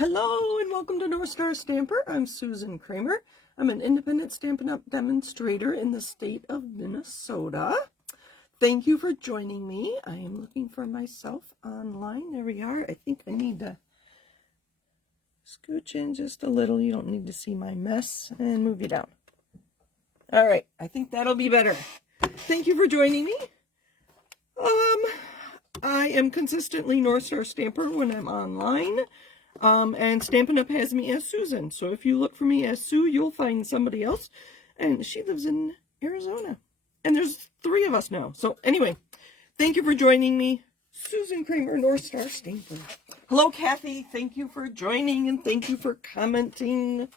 Hello and welcome to North Star Stamper. I'm Susan Kramer. I'm an independent Stampin' Up! Demonstrator in the state of Minnesota. Thank you for joining me. I am looking for myself online. There we are. I think I need to scooch in just a little. You don't need to see my mess, and move you down. All right, I think that'll be better. Thank you for joining me. I am consistently North Star Stamper when I'm online. And Stampin' Up! Has me as Susan. So if you look for me as Sue, you'll find somebody else. And she lives in Arizona. And there's 3 of us now. So anyway, thank you for joining me. Susan Kramer, North Star Stamper. Hello, Kathy. Thank you for joining and thank you for commenting.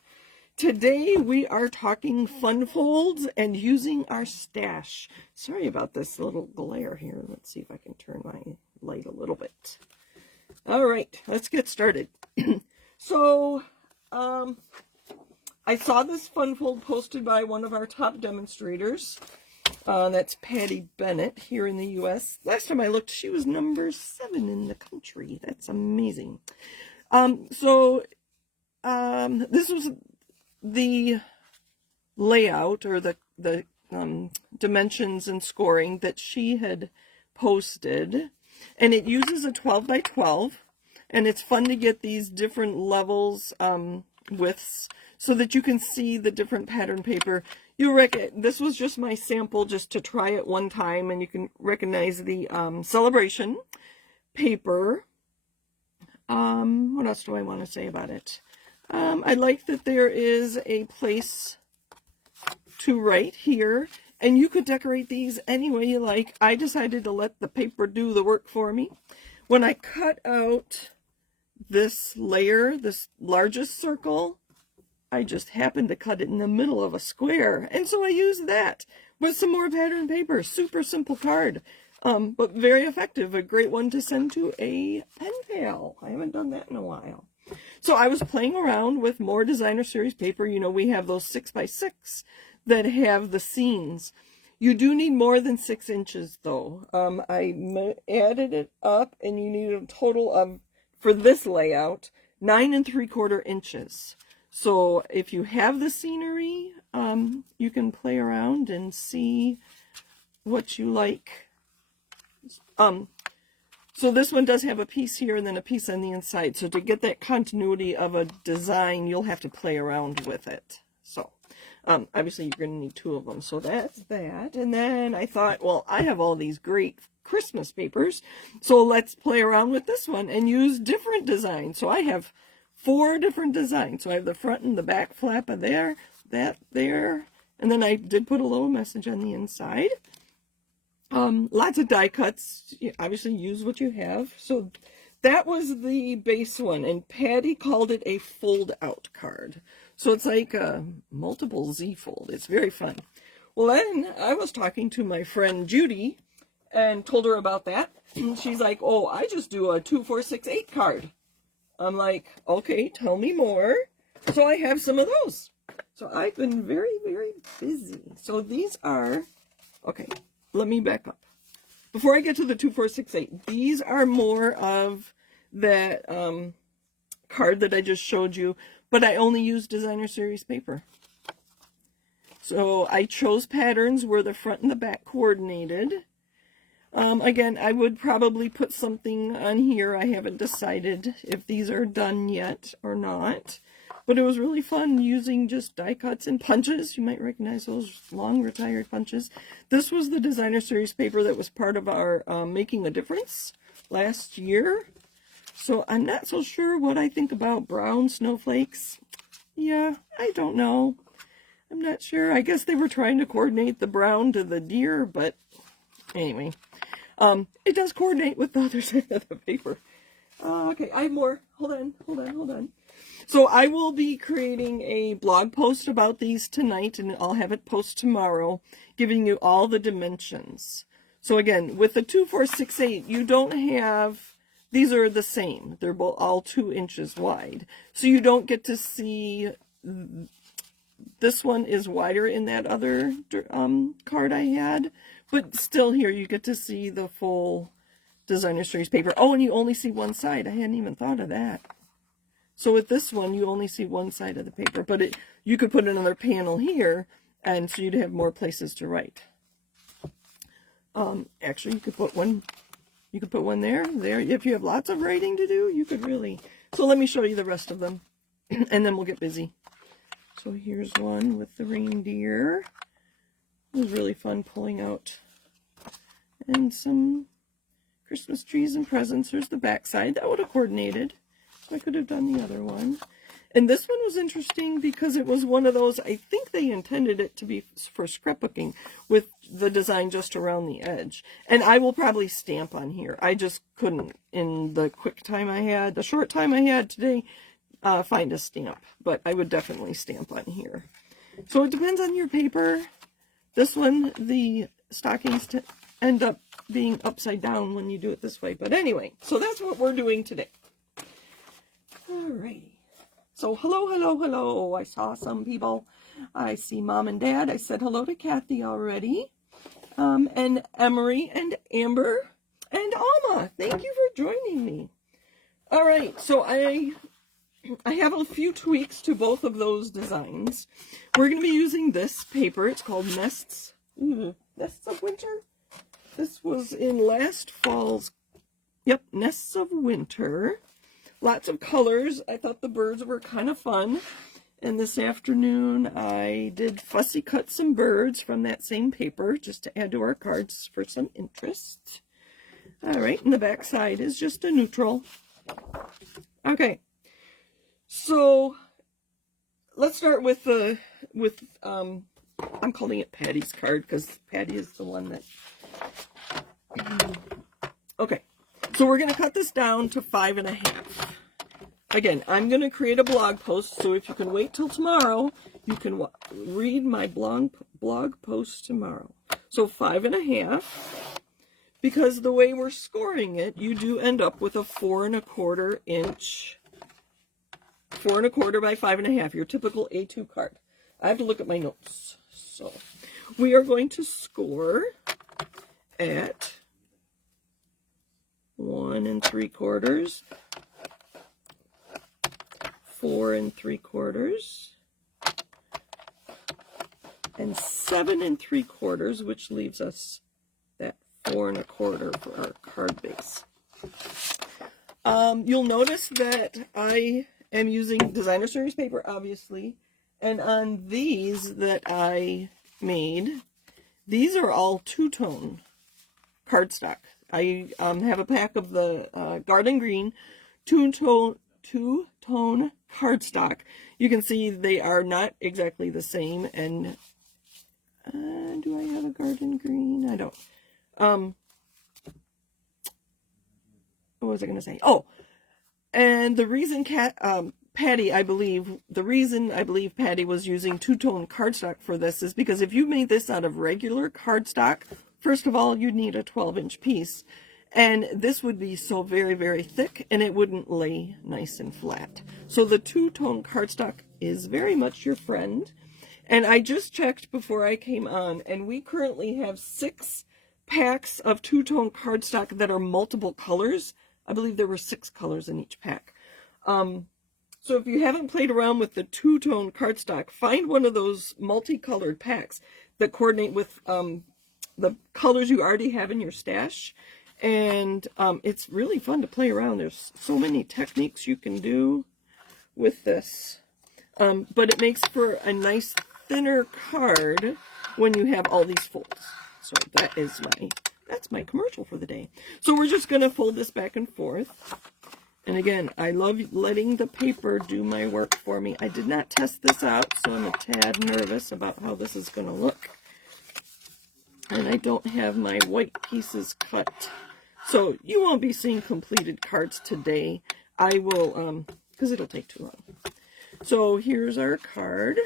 Today we are talking fun folds and using our stash. Sorry about this little glare here. Let's see if I can turn my light a little bit. All right, let's get started. So, I saw this fun fold posted by one of our top demonstrators. That's Patty Bennett here in the U.S. Last time I looked, she was number 7 in the country. That's amazing. This was the layout or the dimensions and scoring that she had posted. And it uses a 12 by 12, and it's fun to get these different levels, widths, so that you can see the different pattern paper. This was just my sample just to try it one time, and you can recognize the celebration paper. What else do I want to say about it? I like that there is a place to write here. And you could decorate these any way you like. I decided to let the paper do the work for me. When I cut out this layer, this largest circle, I just happened to cut it in the middle of a square. And so I used that with some more pattern paper. Super simple card, but very effective. A great one to send to a pen pal. I haven't done that in a while. So I was playing around with more designer series paper. You know, we have those 6 by 6 that have the scenes. You do need more than 6 inches though. I added it up and you need a total of, for this layout, 9 3/4 inches. So if you have the scenery, you can play around and see what you like. So this one does have a piece here and then a piece on the inside. So to get that continuity of a design, you'll have to play around with it. So obviously you're going to need 2 of them. So that's that. And then I thought, well, I have all these great Christmas papers. So let's play around with this one and use different designs. So I have 4 different designs. So I have the front and the back flap of there, that there. And then I did put a little message on the inside. Lots of die cuts. You obviously use what you have. So that was the base one. And Patty called it a fold out card. So it's like a multiple Z fold. It's very fun. Well, then I was talking to my friend Judy and told her about that. And she's like, oh, I just do a 2, 4, 6, 8 card. I'm like, okay, tell me more. So I have some of those. So I've been very, very busy. So these are, okay, let me back up. Before I get to the 2, 4, 6, 8, these are more of that card that I just showed you. But I only use designer series paper. So I chose patterns where the front and the back coordinated. Again, I would probably put something on here. I haven't decided if these are done yet or not. But it was really fun using just die cuts and punches. You might recognize those long retired punches. This was the designer series paper that was part of our Making a Difference last year. So I'm not so sure what I think about brown snowflakes. Yeah, I don't know. I'm not sure. I guess they were trying to coordinate the brown to the deer, but anyway. It does coordinate with the other side of the paper. Okay, I have more. Hold on. So I will be creating a blog post about these tonight, and I'll have it post tomorrow, giving you all the dimensions. So again, with the 2, 4, 6, 8, you don't have... These are the same. They're both all 2 inches wide. So you don't get to see, this one is wider in that other card I had. But still here you get to see the full designer series paper. Oh, and you only see one side. I hadn't even thought of that. So with this one, you only see one side of the paper, but you could put another panel here, and so you'd have more places to write. Actually, you could put one there. If you have lots of writing to do, you could really. So let me show you the rest of them, and then we'll get busy. So here's one with the reindeer. It was really fun pulling out. And some Christmas trees and presents. There's the back side. That would have coordinated. So I could have done the other one. And this one was interesting because it was one of those, I think they intended it to be for scrapbooking with the design just around the edge. And I will probably stamp on here. I just couldn't, in the short time I had today, find a stamp. But I would definitely stamp on here. So it depends on your paper. This one, the stockings end up being upside down when you do it this way. But anyway, so that's what we're doing today. Alrighty. So hello, hello, hello. I saw some people. I see Mom and Dad. I said hello to Kathy already. And Emery and Amber and Alma. Thank you for joining me. All right. So I have a few tweaks to both of those designs. We're going to be using this paper. It's called Nests. Nests of Winter. This was in last fall's, Nests of Winter. Lots of colors. I thought the birds were kind of fun. And this afternoon I did fussy cut some birds from that same paper just to add to our cards for some interest. All right, and the back side is just a neutral. Okay, so let's start with I'm calling it Patty's card because Patty is the one that. Okay, so we're going to cut this down to 5.5. Again, I'm going to create a blog post, so if you can wait till tomorrow, you can read my blog post tomorrow. So 5.5, because the way we're scoring it, you do end up with a 4.25 inch, 4.25 by 5.5, your typical A2 card. I have to look at my notes. So we are going to score at 1 3/4, 4 3/4, and 7 3/4, which leaves us that 4.25 for our card base. You'll notice that I am using designer series paper, obviously, and on these that I made, these are all two-tone cardstock. I have a pack of the Garden Green two-tone cardstock. You can see they are not exactly the same. And do I have a Garden Green? I don't. What was I going to say? Oh, and the reason Patty, I believe Patty was using two-tone cardstock for this is because if you made this out of regular cardstock, first of all, you'd need a 12-inch piece. And this would be so very, very thick, and it wouldn't lay nice and flat. So the two-tone cardstock is very much your friend. And I just checked before I came on, and we currently have 6 packs of two-tone cardstock that are multiple colors. I believe there were 6 colors in each pack. So if you haven't played around with the two-tone cardstock, find one of those multicolored packs that coordinate with the colors you already have in your stash. And it's really fun to play around. There's so many techniques you can do with this. But it makes for a nice thinner card when you have all these folds. So that's my commercial for the day. So we're just going to fold this back and forth. And again, I love letting the paper do my work for me. I did not test this out, so I'm a tad nervous about how this is going to look. And I don't have my white pieces cut. So you won't be seeing completed cards today. I will, because it'll take too long. So here's our card.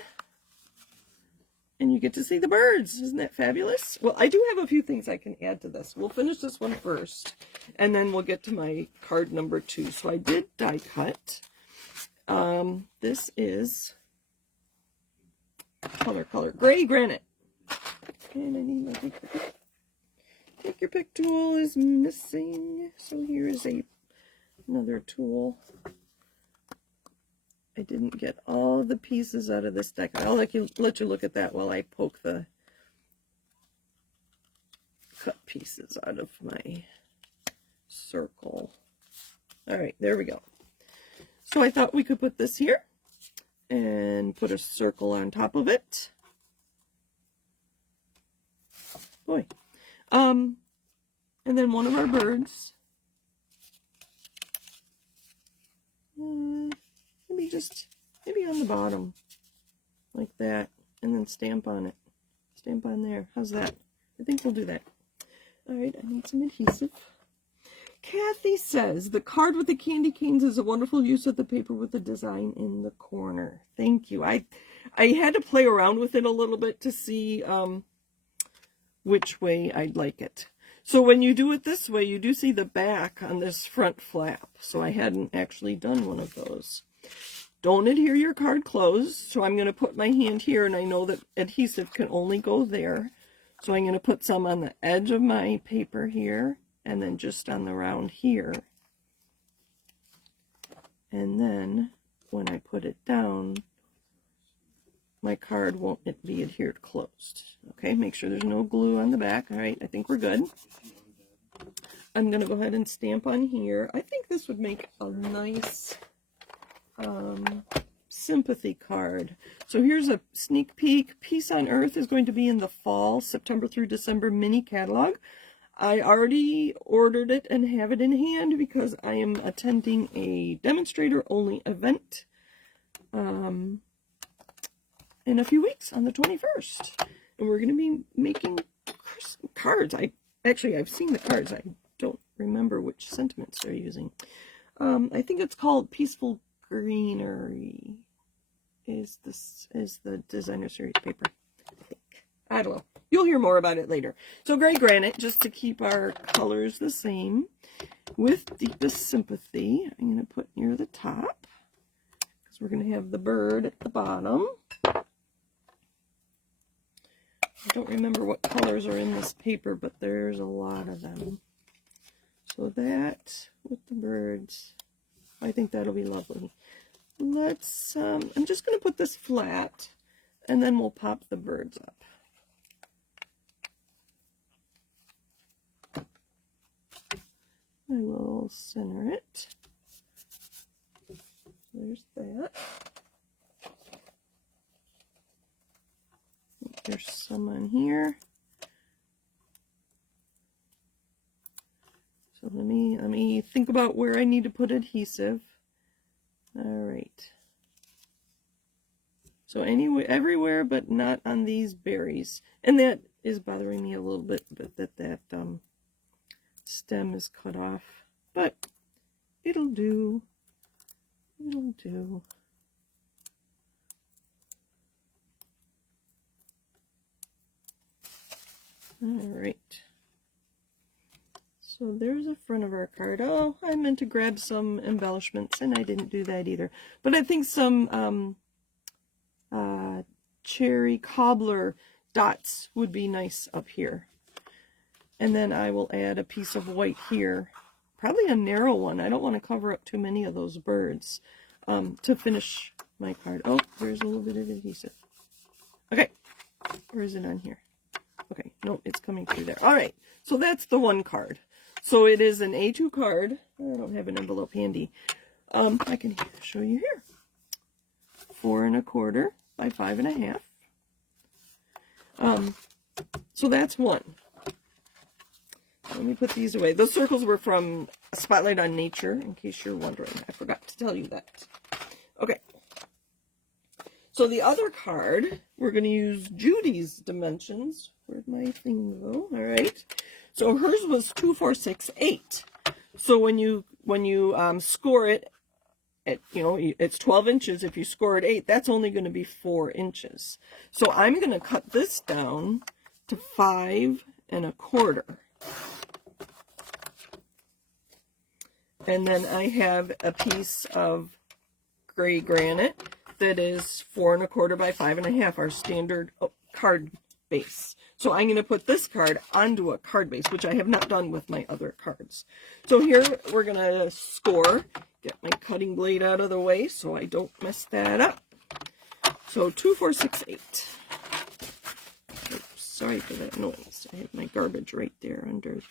And you get to see the birds. Isn't that fabulous? Well, I do have a few things I can add to this. We'll finish this one first, and then we'll get to my card number 2. So I did die cut. This is color, gray granite. And I need my take your pick tool is missing. So here is another tool. I didn't get all the pieces out of this deck. I'll let you look at that while I poke the cut pieces out of my circle. All right, there we go. So I thought we could put this here and put a circle on top of it. Boy. And then one of our birds. Maybe on the bottom, like that, and then stamp on it. Stamp on there. How's that? I think we'll do that. All right, I need some adhesive. Kathy says, the card with the candy canes is a wonderful use of the paper with the design in the corner. Thank you. I had to play around with it a little bit to see which way I'd like it. So when you do it this way, you do see the back on this front flap. So I hadn't actually done one of those. Don't adhere your card closed. So I'm going to put my hand here, and I know that adhesive can only go there. So I'm going to put some on the edge of my paper here, and then just on the round here. And then when I put it down, my card won't be adhered closed. Okay, make sure there's no glue on the back. All right, I think we're good. I'm going to go ahead and stamp on here. I think this would make a nice sympathy card. So here's a sneak peek. Peace on Earth is going to be in the fall, September through December mini catalog. I already ordered it and have it in hand because I am attending a demonstrator-only event in a few weeks on the 21st. And we're going to be making cards. I've seen the cards. I don't remember which sentiments they're using. I think it's called Peaceful Greenery is the designer series paper, I think. I don't know. You'll hear more about it later. So gray granite, just to keep our colors the same. With deepest sympathy, I'm going to put near the top, because we're going to have the bird at the bottom. I don't remember what colors are in this paper, but there's a lot of them. So that with the birds, I think that'll be lovely. Let's, I'm just going to put this flat, and then we'll pop the birds up. I will center it. There's that. There's some on here. So let me think about where I need to put adhesive. All right. So everywhere, but not on these berries. And that is bothering me a little bit, but that stem is cut off. But it'll do. It'll do. All right. So there's the front of our card. Oh, I meant to grab some embellishments, and I didn't do that either. But I think some cherry cobbler dots would be nice up here. And then I will add a piece of white here. Probably a narrow one. I don't want to cover up too many of those birds to finish my card. Oh, there's a little bit of adhesive. Okay. Or is it on here? Okay. No, it's coming through there. All right. So that's the one card. So it is an A2 card. I don't have an envelope handy. I can show you here. 4 1/4 by 5 1/2. So that's one. Let me put these away. Those circles were from Spotlight on Nature, in case you're wondering. I forgot to tell you that. Okay. So the other card, we're going to use Judy's dimensions. Where'd my thing go? All right. So hers was 2, 4, 6, 8. So when you score it at, it's 12 inches. If you score at 8, that's only going to be 4 inches. So I'm going to cut this down to 5 1/4. And then I have a piece of gray granite that is 4 1/4 by 5 1/2, our standard card base. So I'm going to put this card onto a card base, which I have not done with my other cards. So here we're going to score, get my cutting blade out of the way so I don't mess that up. So 2, 4, 6, 8. Oops, sorry for that noise. I have my garbage right there under,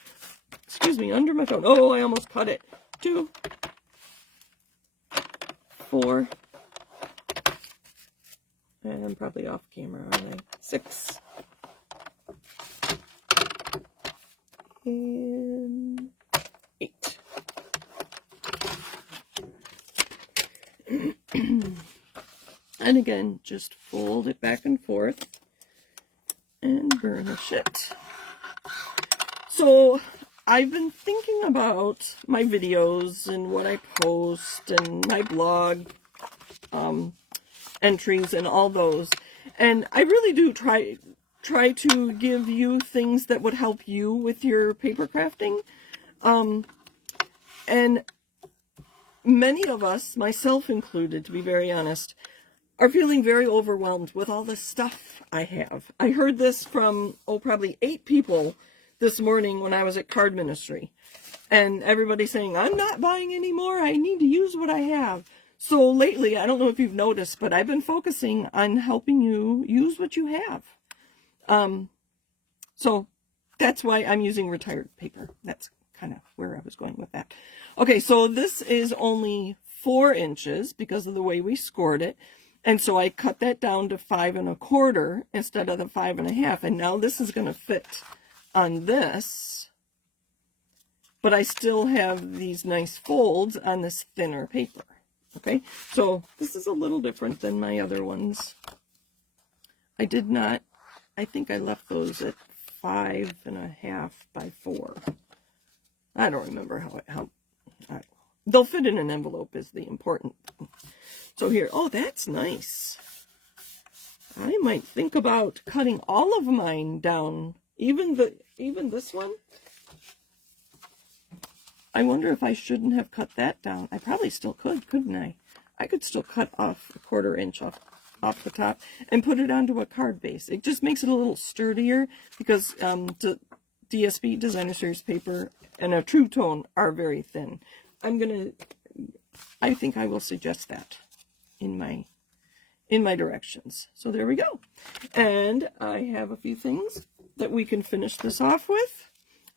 excuse me, under my phone. Oh, I almost cut it. 2, 4, and I'm probably off camera, aren't I? 6. And 8. And again, just fold it back and forth and burnish it. So I've been thinking about my videos and what I post and my blog entries and all those. And I really do try to give you things that would help you with your paper crafting. And many of us, myself included, to be very honest, are feeling very overwhelmed with all the stuff I have. I heard this from, probably 8 people this morning when I was at Card Ministry. And everybody saying, I'm not buying anymore. I need to use what I have. So lately, I don't know if you've noticed, but I've been focusing on helping you use what you have. So that's why I'm using retired paper. That's kind of where I was going with that. Okay, so this is only 4 inches because of the way we scored it. And so I cut that down to 5 1/4 instead of the 5 1/2. And now this is going to fit on this. But I still have these nice folds on this thinner paper. Okay, so this is a little different than my other ones. I think I left those at 5 1/2 by 4. I don't remember how they'll fit in an envelope is the important thing. So here, oh, that's nice. I might think about cutting all of mine down, even this one. I wonder if I shouldn't have cut that down. I probably still could, couldn't I? I could still cut off a 1/4 inch off the top and put it onto a card base. It just makes it a little sturdier because the DSP, Designer Series paper, and a True Tone are very thin. I think I will suggest that in my directions. So there we go. And I have a few things that we can finish this off with.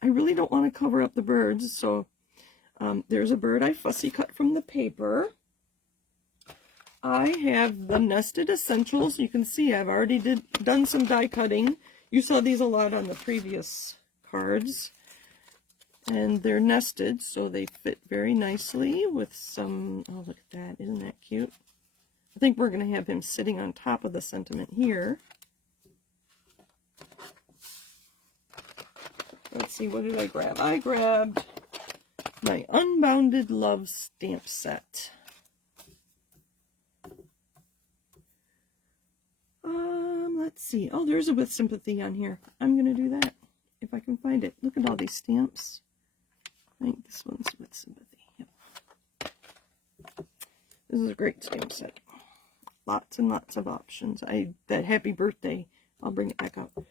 I really don't want to cover up the birds, so there's a bird I fussy cut from the paper. I have the Nested Essentials. You can see I've already done some die cutting. You saw these a lot on the previous cards. And they're nested, so they fit very nicely with some, oh, look at that. Isn't that cute? I think we're going to have him sitting on top of the sentiment here. Let's see, what did I grab? I grabbed my Unbounded Love stamp set. Let's see. Oh, there's a With Sympathy on here. I'm going to do that if I can find it. Look at all these stamps. I think this one's With Sympathy. Yep. This is a great stamp set. Lots and lots of options. That Happy Birthday, I'll bring it back up.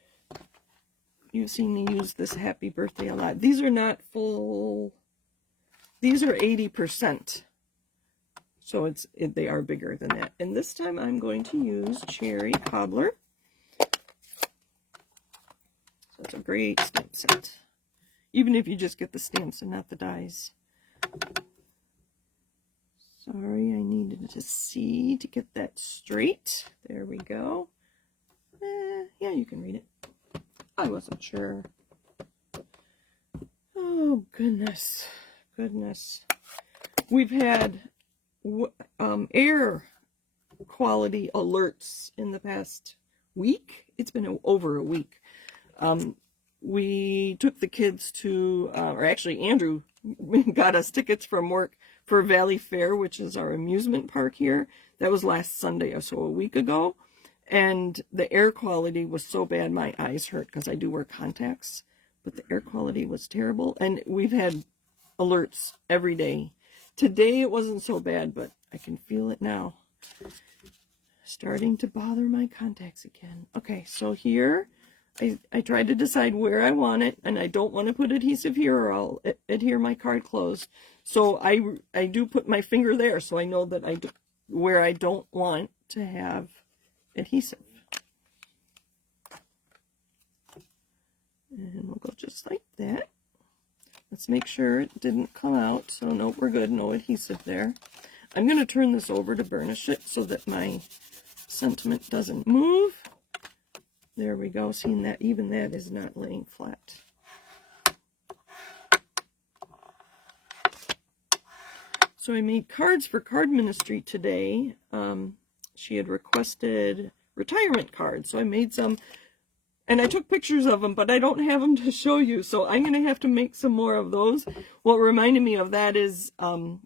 You've seen me use this Happy Birthday a lot. These are not full. These are 80%. So they are bigger than that. And this time I'm going to use Cherry Cobbler. So it's a great stamp set. Even if you just get the stamps and not the dies. Sorry, I needed to see to get that straight. There we go. Yeah, you can read it. I wasn't sure. Oh, goodness. Goodness. We've had air quality alerts in the past week. It's been over a week. We took the kids to, or actually Andrew got us tickets from work for Valley Fair, which is our amusement park here. That was last Sunday, or so a week ago. And the air quality was so bad my eyes hurt because I do wear contacts. But the air quality was terrible. And we've had alerts every day. Today it wasn't so bad, but I can feel it now. Starting to bother my contacts again. Okay, so here I try to decide where I want it, and I don't want to put adhesive here or I'll adhere my card closed. So I do put my finger there so I know that where I don't want to have adhesive. And we'll go just like that. Let's make sure it didn't come out. So no, we're good, no adhesive there. I'm going to turn this over to burnish it so that my sentiment doesn't move. There we go. Seeing that even that is not laying flat. So I made cards for Card Ministry today. She had requested retirement cards, so I made some, and I took pictures of them, but I don't have them to show you, so I'm going to have to make some more of those. What reminded me of that is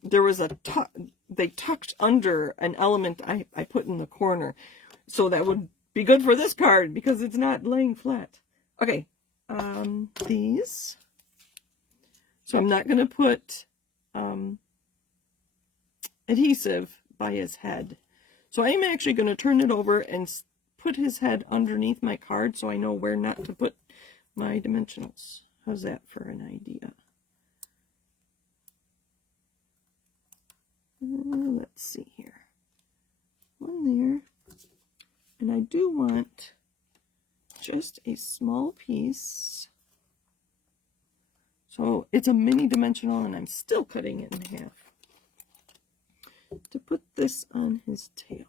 there was they tucked under an element I put in the corner, so that would be good for this card because it's not laying flat. Okay, these. So I'm not going to put adhesive by his head. So I'm actually going to turn it over and put his head underneath my card so I know where not to put my dimensionals. How's that for an idea? Let's see here. One there. And I do want just a small piece. So it's a mini dimensional and I'm still cutting it in half. To put this on his tail.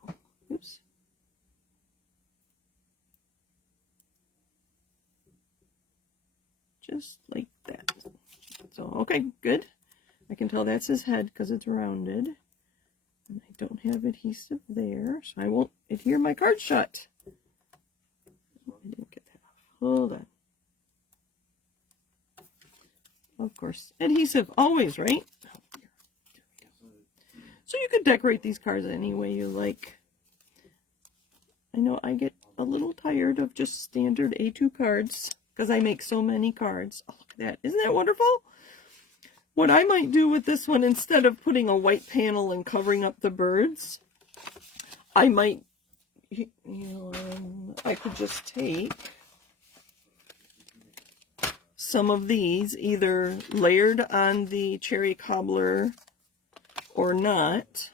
Oops. Just like that. So, okay, good. I can tell that's his head because it's rounded. And I don't have adhesive there, so I won't adhere my card shut. Oh, I didn't get that off. Hold on. Of course, adhesive always, right? So you could decorate these cards any way you like. I know I get a little tired of just standard A2 cards because I make so many cards. Oh, look at that. Isn't that wonderful? What I might do with this one, instead of putting a white panel and covering up the birds, I might, I could just take some of these, either layered on the cherry cobbler or not,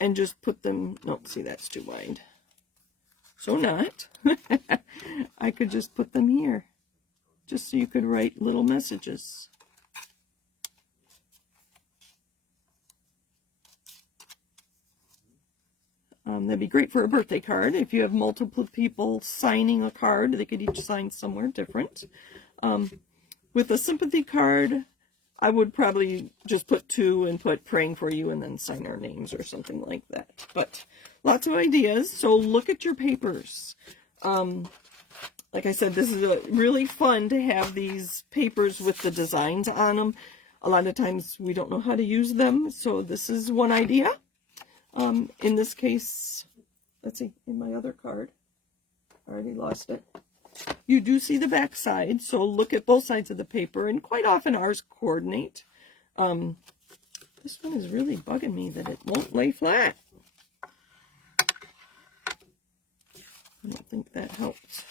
and just put them, nope, see, that's too wide. So not. I could just put them here, just so you could write little messages. That'd be great for a birthday card. If you have multiple people signing a card, they could each sign somewhere different. With a sympathy card, I would probably just put 2 and put praying for you and then sign our names or something like that. But lots of ideas. So look at your papers. Like I said, this is really fun to have these papers with the designs on them. A lot of times we don't know how to use them. So this is one idea. In this case, let's see, in my other card, I already lost it. You do see the back side, so look at both sides of the paper, and quite often ours coordinate. This one is really bugging me that it won't lay flat. I don't think that helps.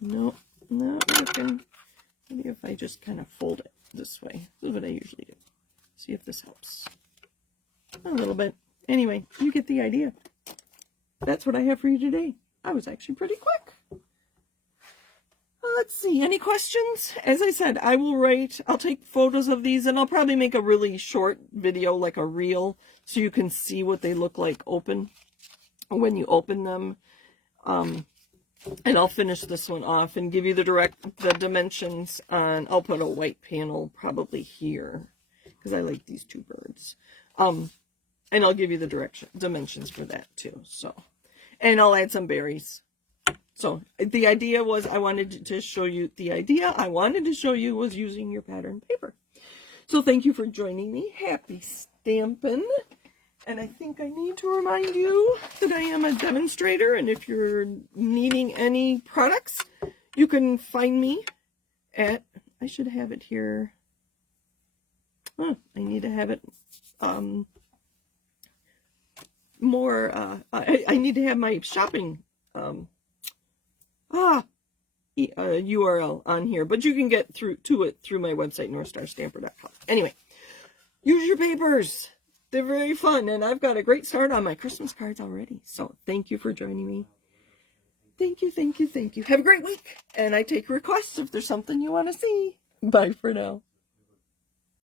No, not working. Maybe if I just kind of fold it this way. This is what I usually do. See if this helps. A little bit. Anyway, you get the idea. That's what I have for you today. I was actually pretty quick. Let's see, any questions? As I said, I'll take photos of these, and I'll probably make a really short video, like a reel, so you can see what they look like open, when you open them. And I'll finish this one off and give you the dimensions on, I'll put a white panel probably here, because I like these 2 birds. And I'll give you the dimensions for that too. So, and I'll add some berries. So the idea was I wanted to show you was using your pattern paper. So thank you for joining me. Happy stampin'. And I think I need to remind you that I am a demonstrator, and if you're needing any products, you can find me at, I should have it here. I need to have it more, I need to have my shopping, URL on here, but you can get to it through my website, northstarstamper.com. Anyway, use your papers. They're very fun, and I've got a great start on my Christmas cards already. So thank you for joining me. Thank you, thank you, thank you. Have a great week, and I take requests if there's something you want to see. Bye for now.